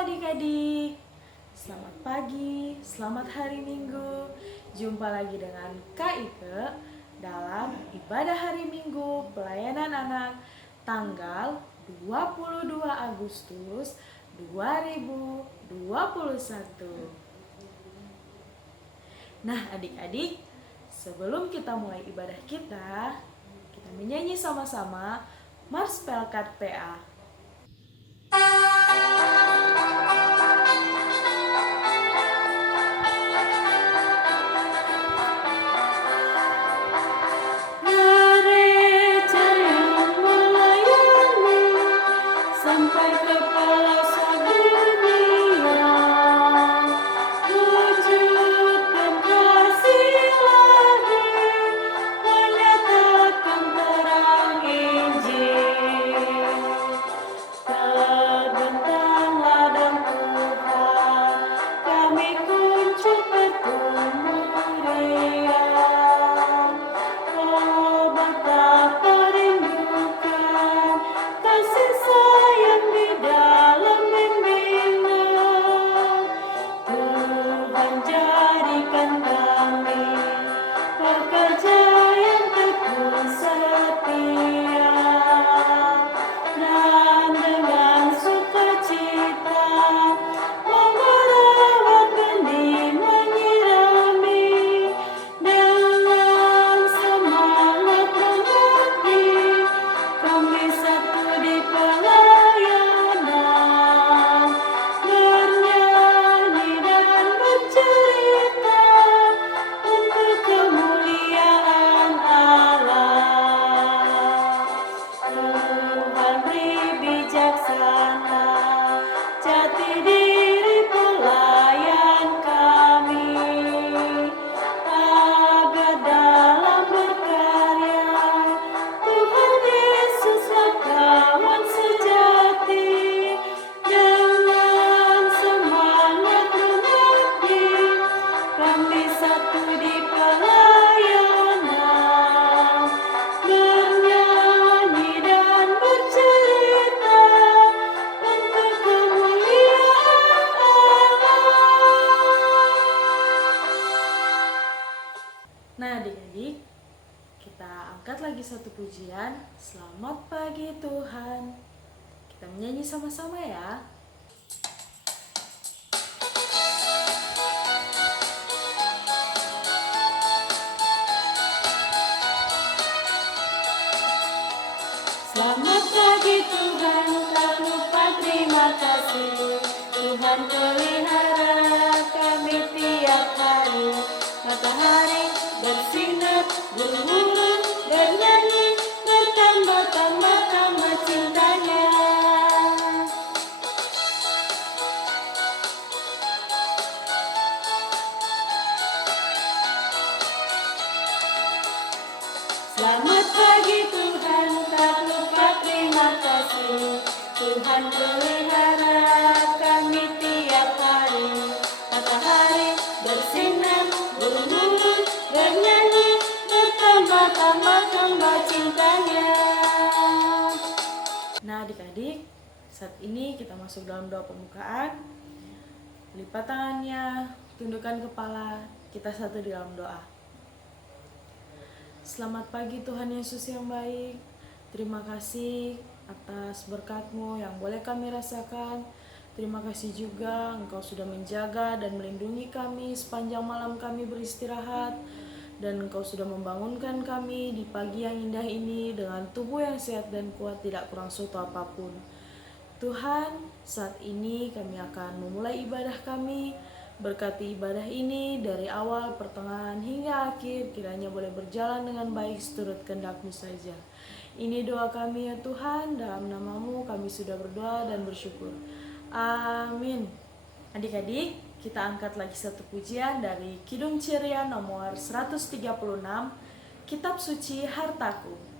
adik-adik, selamat pagi, selamat hari Minggu. Jumpa lagi dengan Kak Ike dalam ibadah hari Minggu pelayanan anak tanggal 22 Agustus 2021. Nah adik-adik, sebelum kita mulai ibadah kita menyanyi sama-sama Mars Pelkat PA. Nah adik-adik, kita angkat lagi satu pujian. Selamat pagi Tuhan. Kita menyanyi sama-sama ya. Selamat pagi Tuhan, tak lupa terima kasih. Tuhan pelihara kami tiap hari. Matahari bersinar, burung-burung bernyanyi, bertambah-tambah cintanya. Selamat pagi Tuhan, tak lupa terima kasih. Tuhan pelihara kami tiap hari. Matahari bersinar, burung-burung bernyanyi, bertambah-tambah cintanya. Nah adik-adik, saat ini kita masuk dalam doa pembukaan. Lipat tangannya, tundukkan kepala, kita satu di dalam doa. Selamat pagi Tuhan Yesus yang baik. Terima kasih atas berkat-Mu yang boleh kami rasakan. Terima kasih juga Engkau sudah menjaga dan melindungi kami sepanjang malam kami beristirahat. Dan Engkau sudah membangunkan kami di pagi yang indah ini dengan tubuh yang sehat dan kuat, tidak kurang suatu apapun. Tuhan, saat ini kami akan memulai ibadah kami. Berkati ibadah ini dari awal, pertengahan hingga akhir, kiranya boleh berjalan dengan baik seturut kehendak-Mu saja. Ini doa kami ya Tuhan, dalam nama-Mu kami sudah berdoa dan bersyukur. Amin. Adik-adik, kita angkat lagi satu pujian dari Kidung Ceria nomor 136, Kitab Suci Hartaku.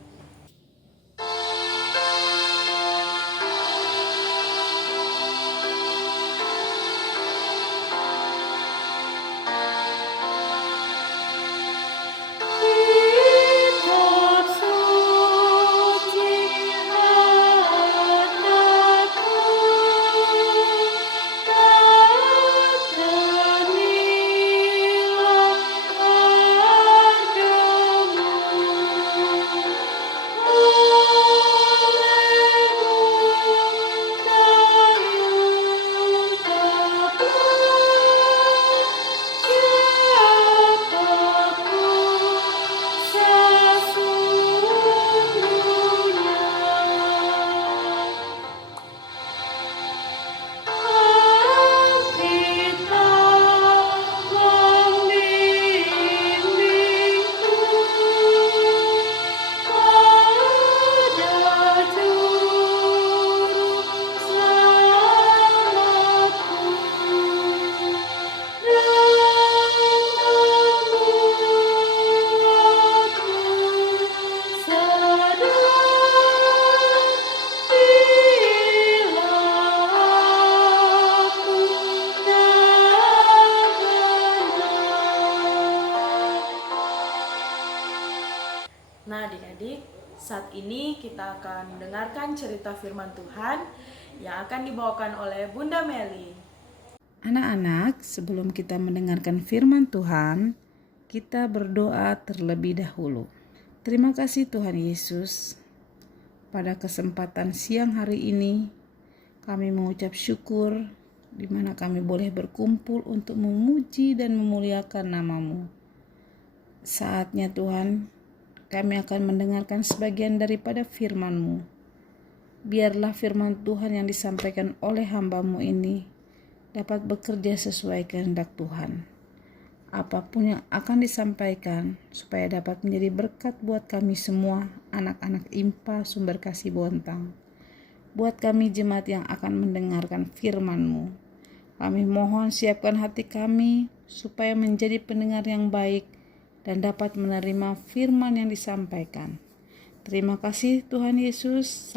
Saat ini kita akan mendengarkan cerita firman Tuhan yang akan dibawakan oleh Bunda Meli. Anak-anak, sebelum kita mendengarkan firman Tuhan, kita berdoa terlebih dahulu. Terima kasih Tuhan Yesus. Pada kesempatan siang hari ini, kami mengucap syukur di mana kami boleh berkumpul untuk memuji dan memuliakan nama-Mu. Saatnya Tuhan, kami akan mendengarkan sebagian daripada firman-Mu. Biarlah firman Tuhan yang disampaikan oleh hamba-Mu ini dapat bekerja sesuai kehendak Tuhan. Apapun yang akan disampaikan supaya dapat menjadi berkat buat kami semua, anak-anak IMPA Sumber Kasih Bontang. Buat kami jemaat yang akan mendengarkan firman-Mu, kami mohon siapkan hati kami supaya menjadi pendengar yang baik dan dapat menerima firman yang disampaikan. Terima kasih Tuhan Yesus,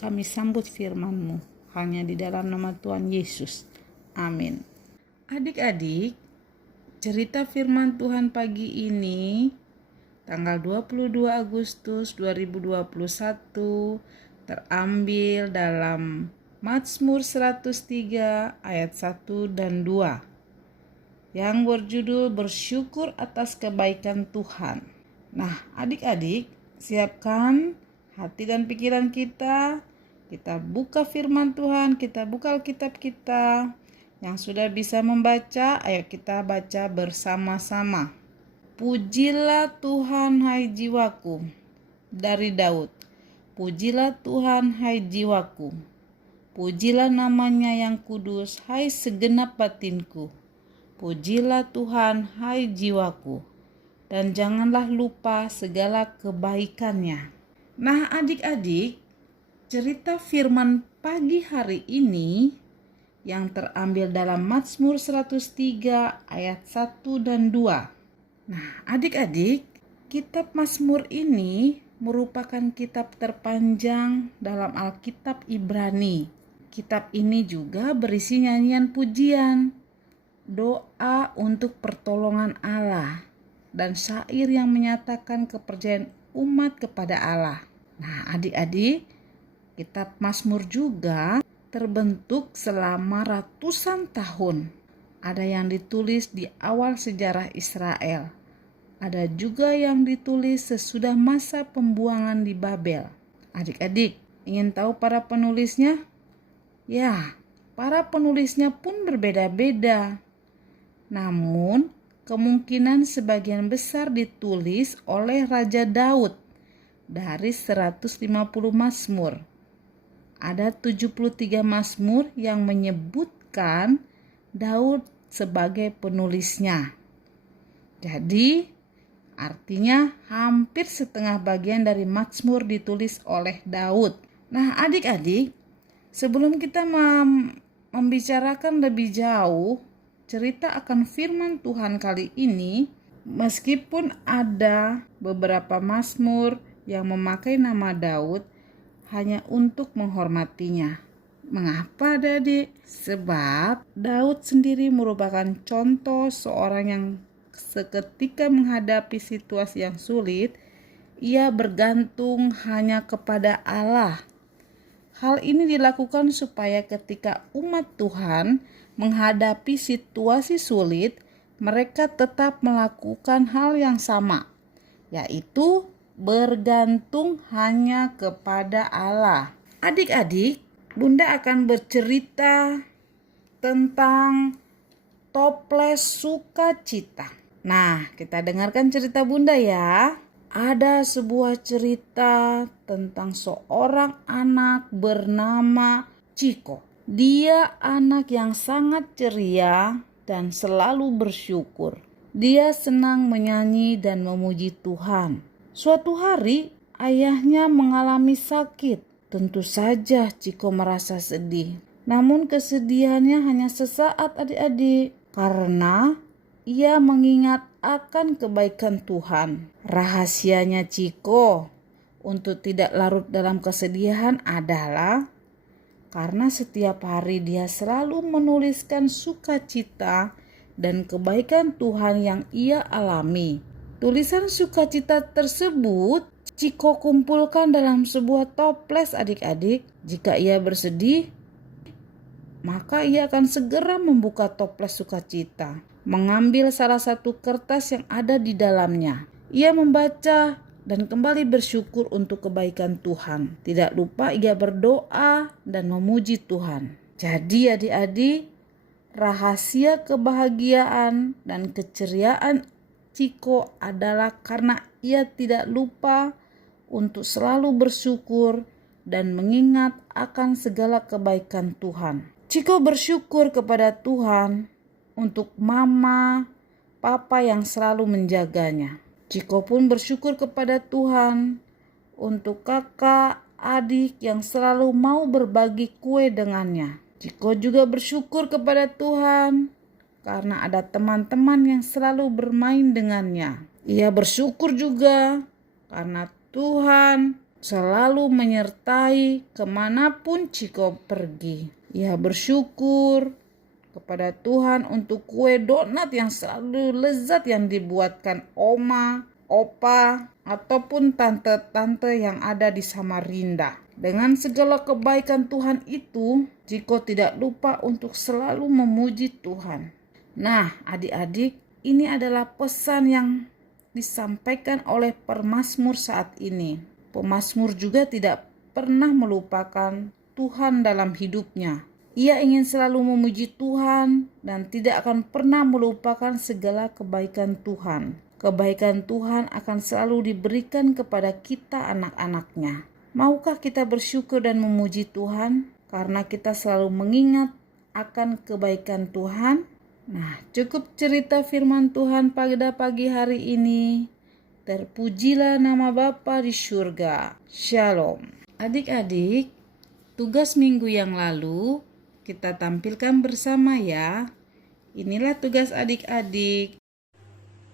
kami sambut firman-Mu hanya di dalam nama Tuhan Yesus. Amin. Adik-adik, cerita firman Tuhan pagi ini tanggal 22 Agustus 2021 terambil dalam Mazmur 103 ayat 1 dan 2 yang berjudul bersyukur atas kebaikan Tuhan. Nah, adik-adik, siapkan hati dan pikiran kita. Kita buka firman Tuhan, kita buka Alkitab kita. Yang sudah bisa membaca, ayo kita baca bersama-sama. Pujilah Tuhan hai jiwaku, dari Daud. Pujilah Tuhan hai jiwaku. Pujilah namanya yang kudus hai segenap batinku. Pujilah Tuhan hai jiwaku. Dan janganlah lupa segala kebaikannya. Nah adik-adik, cerita firman pagi hari ini yang terambil dalam Mazmur 103 ayat 1 dan 2. Nah adik-adik, kitab Mazmur ini merupakan kitab terpanjang dalam Alkitab Ibrani. Kitab ini juga berisi nyanyian pujian, doa untuk pertolongan Allah, dan syair yang menyatakan kepercayaan umat kepada Allah. Nah adik-adik, kitab Mazmur juga terbentuk selama ratusan tahun. Ada yang ditulis di awal sejarah Israel. Ada juga yang ditulis sesudah masa pembuangan di Babel. Adik-adik, ingin tahu para penulisnya? Ya, para penulisnya pun berbeda-beda. Namun, kemungkinan sebagian besar ditulis oleh Raja Daud dari 150 Mazmur. Ada 73 Mazmur yang menyebutkan Daud sebagai penulisnya. Jadi, artinya hampir setengah bagian dari Mazmur ditulis oleh Daud. Nah, adik-adik, sebelum kita membicarakan lebih jauh cerita akan firman Tuhan kali ini, meskipun ada beberapa Mazmur yang memakai nama Daud hanya untuk menghormatinya. Mengapa adik? Sebab Daud sendiri merupakan contoh seorang yang seketika menghadapi situasi yang sulit, ia bergantung hanya kepada Allah. Hal ini dilakukan supaya ketika umat Tuhan menghadapi situasi sulit, mereka tetap melakukan hal yang sama, yaitu bergantung hanya kepada Allah. Adik-adik, Bunda akan bercerita tentang toples sukacita. Nah, kita dengarkan cerita Bunda ya. Ada sebuah cerita tentang seorang anak bernama Ciko. Dia anak yang sangat ceria dan selalu bersyukur. Dia senang menyanyi dan memuji Tuhan. Suatu hari, ayahnya mengalami sakit. Tentu saja Ciko merasa sedih. Namun kesedihannya hanya sesaat adik-adik, karena ia mengingat akan kebaikan Tuhan. Rahasianya Ciko untuk tidak larut dalam kesedihan adalah karena setiap hari dia selalu menuliskan sukacita dan kebaikan Tuhan yang ia alami. Tulisan sukacita tersebut Ciko kumpulkan dalam sebuah toples adik-adik. Jika ia bersedih, maka ia akan segera membuka toples sukacita, mengambil salah satu kertas yang ada di dalamnya. Ia membaca dan kembali bersyukur untuk kebaikan Tuhan. Tidak lupa ia berdoa dan memuji Tuhan. Jadi adik-adik, rahasia kebahagiaan dan keceriaan Ciko adalah karena ia tidak lupa untuk selalu bersyukur dan mengingat akan segala kebaikan Tuhan. Ciko bersyukur kepada Tuhan untuk mama, papa yang selalu menjaganya. Ciko pun bersyukur kepada Tuhan untuk kakak, adik yang selalu mau berbagi kue dengannya. Ciko juga bersyukur kepada Tuhan karena ada teman-teman yang selalu bermain dengannya. Ia bersyukur juga karena Tuhan selalu menyertai kemanapun Ciko pergi. Ia bersyukur kepada Tuhan untuk kue donat yang selalu lezat yang dibuatkan oma, opa, ataupun tante-tante yang ada di Samarinda. Dengan segala kebaikan Tuhan itu, Ciko tidak lupa untuk selalu memuji Tuhan. Nah, adik-adik, ini adalah pesan yang disampaikan oleh pemazmur saat ini. Pemazmur juga tidak pernah melupakan Tuhan dalam hidupnya. Ia ingin selalu memuji Tuhan dan tidak akan pernah melupakan segala kebaikan Tuhan. Kebaikan Tuhan akan selalu diberikan kepada kita anak-anaknya. Maukah kita bersyukur dan memuji Tuhan karena kita selalu mengingat akan kebaikan Tuhan? Nah, cukup cerita firman Tuhan pada pagi hari ini. Terpujilah nama Bapa di surga. Shalom. Adik-adik, tugas minggu yang lalu kita tampilkan bersama ya. Inilah tugas adik-adik.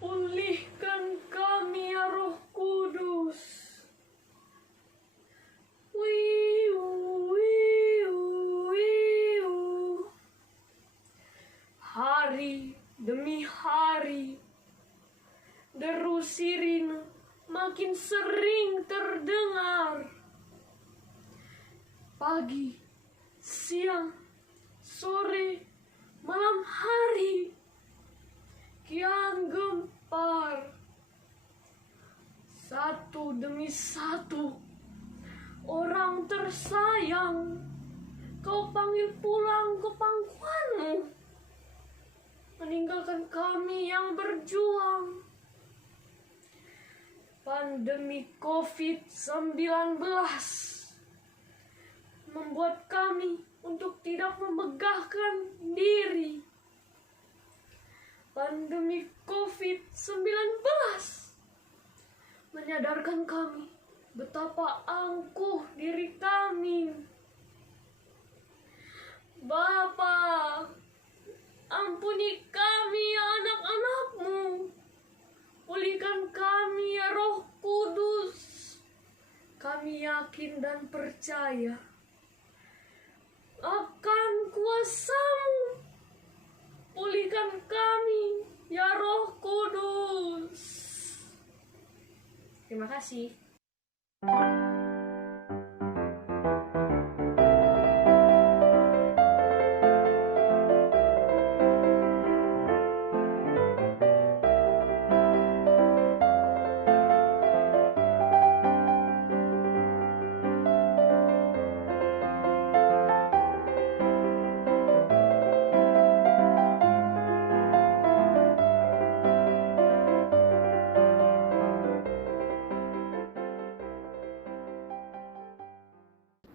Pulihkan kami ya Roh Kudus. Hari demi hari, deru sirine makin sering terdengar. Pagi, siang, sore, malam hari, kian gempar. Satu demi satu, orang tersayang, kau panggil pulang ke pangkuanmu, meninggalkan kami yang berjuang. Pandemi COVID-19 membuat kami untuk tidak memegahkan diri. Pandemi COVID-19 menyadarkan kami betapa angkuh diri kami. Bapa, ampuni kami ya anak-anak-Mu. Pulihkan kami ya Roh Kudus. Kami yakin dan percaya akan kuasa-Mu. Pulihkan kami ya Roh Kudus. Terima kasih.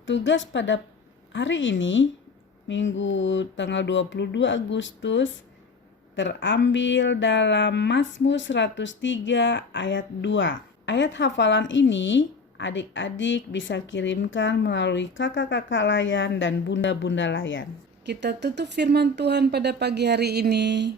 Tugas pada hari ini, Minggu tanggal 22 Agustus, terambil dalam Mazmur 103 ayat 2. Ayat hafalan ini adik-adik bisa kirimkan melalui kakak-kakak layan dan bunda-bunda layan. Kita tutup firman Tuhan pada pagi hari ini.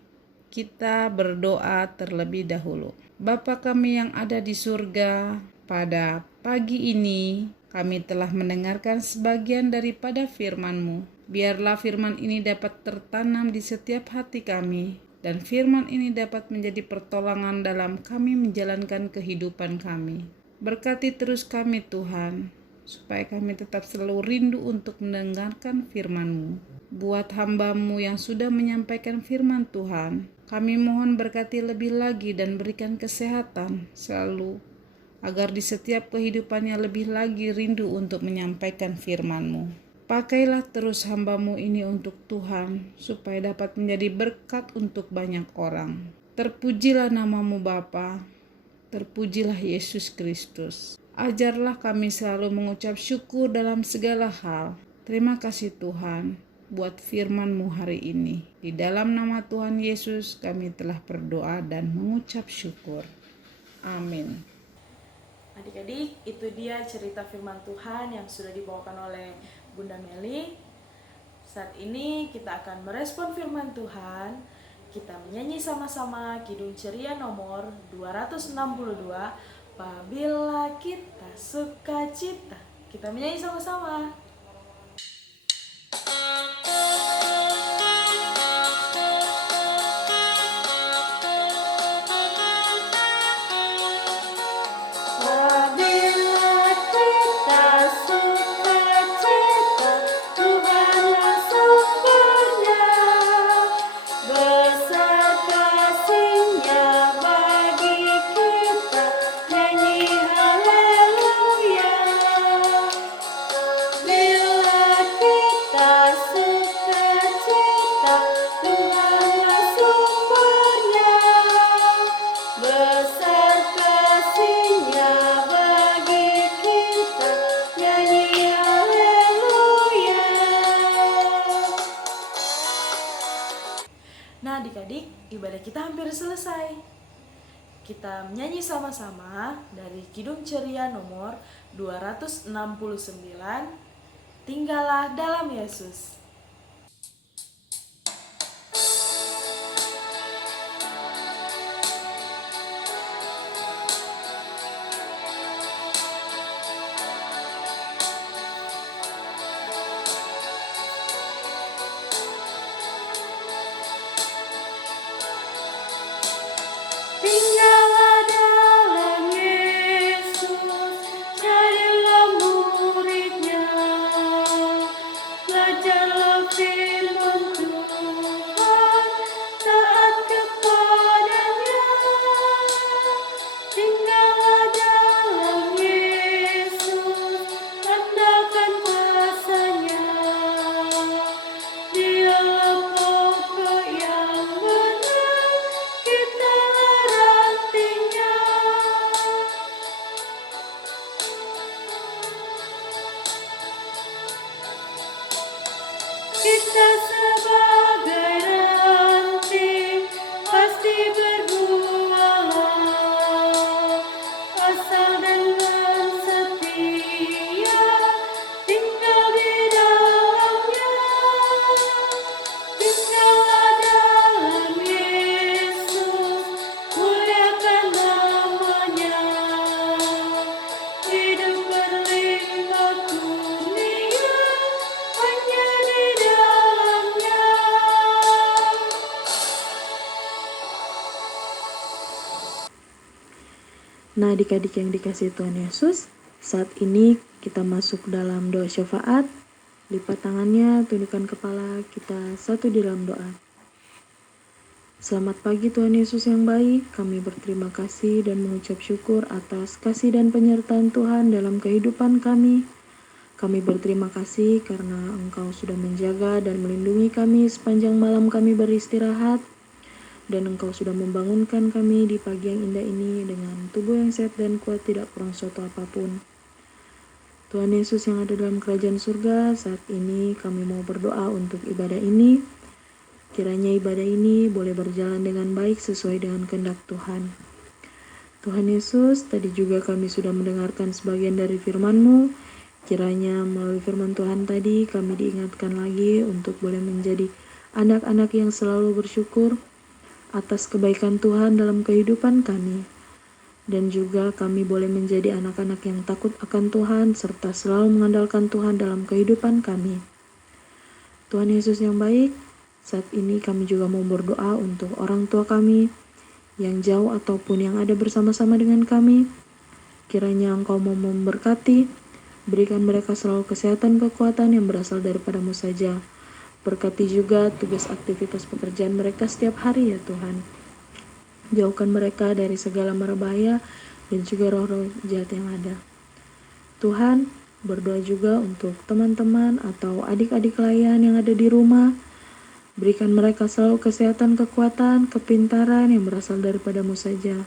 Kita berdoa terlebih dahulu. Bapa kami yang ada di surga, pada pagi ini kami telah mendengarkan sebagian daripada firman-Mu. Biarlah firman ini dapat tertanam di setiap hati kami, dan firman ini dapat menjadi pertolongan dalam kami menjalankan kehidupan kami. Berkati terus kami Tuhan, supaya kami tetap selalu rindu untuk mendengarkan firman-Mu. Buat hamba-Mu yang sudah menyampaikan firman Tuhan, kami mohon berkati lebih lagi dan berikan kesehatan selalu, agar di setiap kehidupannya lebih lagi rindu untuk menyampaikan firman-Mu. Pakailah terus hamba-Mu ini untuk Tuhan, supaya dapat menjadi berkat untuk banyak orang. Terpujilah nama-Mu Bapa, terpujilah Yesus Kristus. Ajarlah kami selalu mengucap syukur dalam segala hal. Terima kasih Tuhan buat firman-Mu hari ini. Di dalam nama Tuhan Yesus kami telah berdoa dan mengucap syukur. Amin. Adik-adik, itu dia cerita firman Tuhan yang sudah dibawakan oleh Bunda Meli. Saat ini kita akan merespon firman Tuhan. Kita menyanyi sama-sama Kidung Ceria nomor 262, Apabila Kita Sukacita. Kita menyanyi sama-sama. Nah adik-adik, ibadah kita hampir selesai. Kita menyanyi sama-sama dari Kidung Ceria nomor 269, Tinggallah dalam Yesus. Tinggallah dalam Yesus, jadilah murid-Nya, belajarlah firman Tuhan, taat kepadanya. Tinggallah dalam Yesus, tandahkan kuasa-Nya, Dialah pokok yang benar, kita rantingnya. Kita sebagai ranting pasti berbuah, asal dengan setia tinggal di dalamnya. Tinggallah dalam Yesus, muliakan nama-Nya, hidup berlimpah kurnia hanya di dalamnya. Nah adik-adik yang dikasihi Tuhan Yesus, saat ini kita masuk dalam doa syafaat. Lipat tangannya, tundukkan kepala, kita satu di dalam doa. Selamat pagi Tuhan Yesus yang baik, kami berterima kasih dan mengucap syukur atas kasih dan penyertaan Tuhan dalam kehidupan kami. Kami berterima kasih karena Engkau sudah menjaga dan melindungi kami sepanjang malam kami beristirahat. Dan Engkau sudah membangunkan kami di pagi yang indah ini dengan tubuh yang sehat dan kuat, tidak kurang suatu apapun. Tuhan Yesus yang ada dalam kerajaan surga, saat ini kami mau berdoa untuk ibadah ini. Kiranya ibadah ini boleh berjalan dengan baik sesuai dengan kehendak Tuhan. Tuhan Yesus, tadi juga kami sudah mendengarkan sebagian dari firman-Mu. Kiranya melalui firman Tuhan tadi kami diingatkan lagi untuk boleh menjadi anak-anak yang selalu bersyukur atas kebaikan Tuhan dalam kehidupan kami. Dan juga kami boleh menjadi anak-anak yang takut akan Tuhan serta selalu mengandalkan Tuhan dalam kehidupan kami. Tuhan Yesus yang baik, saat ini kami juga mau berdoa untuk orang tua kami yang jauh ataupun yang ada bersama-sama dengan kami. Kiranya Engkau mau memberkati, berikan mereka selalu kesehatan kekuatan yang berasal daripada-Mu saja. Berkati juga tugas aktivitas pekerjaan mereka setiap hari ya Tuhan. Jauhkan mereka dari segala mara bahaya dan juga roh-roh jahat yang ada. Tuhan, berdoa juga untuk teman-teman atau adik-adik layan yang ada di rumah. Berikan mereka selalu kesehatan, kekuatan, kepintaran yang berasal daripada-Mu saja.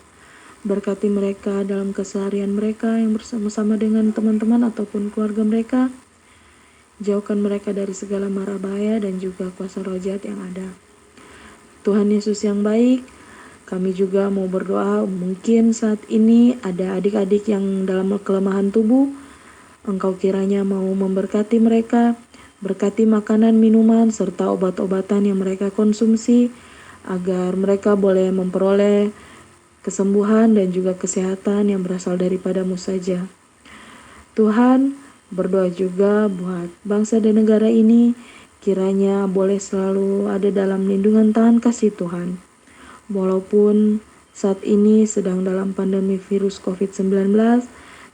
Berkati mereka dalam keseharian mereka yang bersama-sama dengan teman-teman ataupun keluarga mereka. Jauhkan mereka dari segala mara bahaya dan juga kuasa roh jahat yang ada. Tuhan Yesus yang baik, kami juga mau berdoa, mungkin saat ini ada adik-adik yang dalam kelemahan tubuh. Engkau kiranya mau memberkati mereka, berkati makanan, minuman, serta obat-obatan yang mereka konsumsi, agar mereka boleh memperoleh kesembuhan dan juga kesehatan yang berasal daripada-Mu saja. Tuhan, berdoa juga buat bangsa dan negara ini, kiranya boleh selalu ada dalam lindungan tangan kasih Tuhan. Walaupun saat ini sedang dalam pandemi virus COVID-19,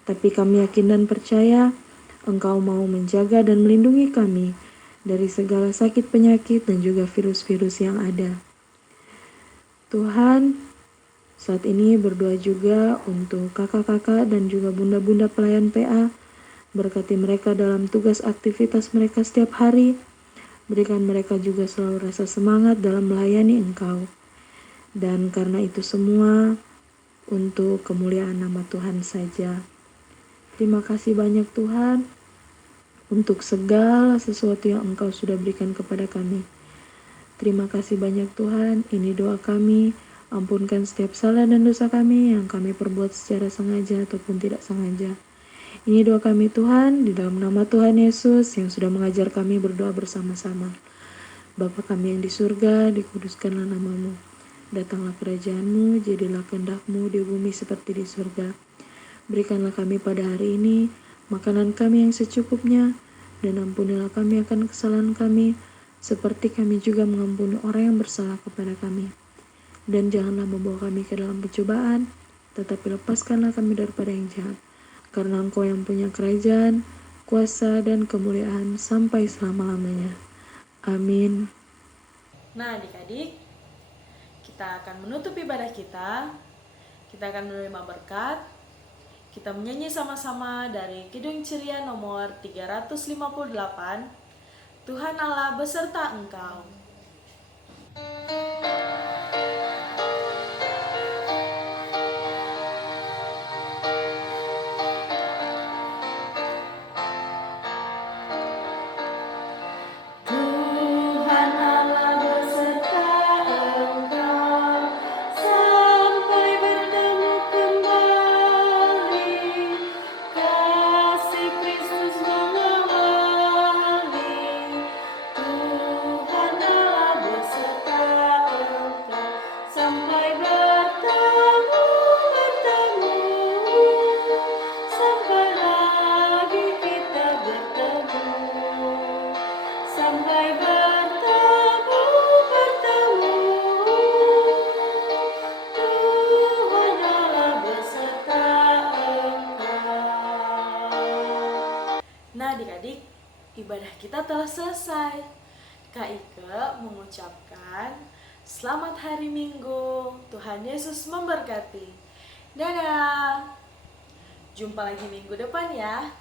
tapi kami yakin dan percaya Engkau mau menjaga dan melindungi kami dari segala sakit penyakit dan juga virus-virus yang ada. Tuhan, saat ini berdoa juga untuk kakak-kakak dan juga bunda-bunda pelayan PA. Berkati mereka dalam tugas aktivitas mereka setiap hari. Berikan mereka juga selalu rasa semangat dalam melayani Engkau. Dan karena itu semua untuk kemuliaan nama Tuhan saja. Terima kasih banyak Tuhan untuk segala sesuatu yang Engkau sudah berikan kepada kami. Terima kasih banyak Tuhan, ini doa kami. Ampunkan setiap salah dan dosa kami yang kami perbuat secara sengaja ataupun tidak sengaja. Ini doa kami Tuhan, di dalam nama Tuhan Yesus yang sudah mengajar kami berdoa bersama-sama. Bapa kami yang di surga, dikuduskanlah nama-Mu. Datanglah kerajaan-Mu, jadilah kehendak-Mu di bumi seperti di surga. Berikanlah kami pada hari ini makanan kami yang secukupnya, dan ampunilah kami akan kesalahan kami, seperti kami juga mengampuni orang yang bersalah kepada kami. Dan janganlah membawa kami ke dalam pencobaan, tetapi lepaskanlah kami daripada yang jahat. Karena Engkau yang punya kerajaan, kuasa, dan kemuliaan sampai selama-lamanya. Amin. Nah adik-adik, kita akan menutup ibadah kita. Kita akan menerima berkat. Kita menyanyi sama-sama dari Kidung Ceria nomor 358. Tuhan Allah beserta engkau. Nah adik-adik, ibadah kita telah selesai. Kak Ike mengucapkan selamat hari Minggu, Tuhan Yesus memberkati. Dadah. Jumpa lagi minggu depan ya.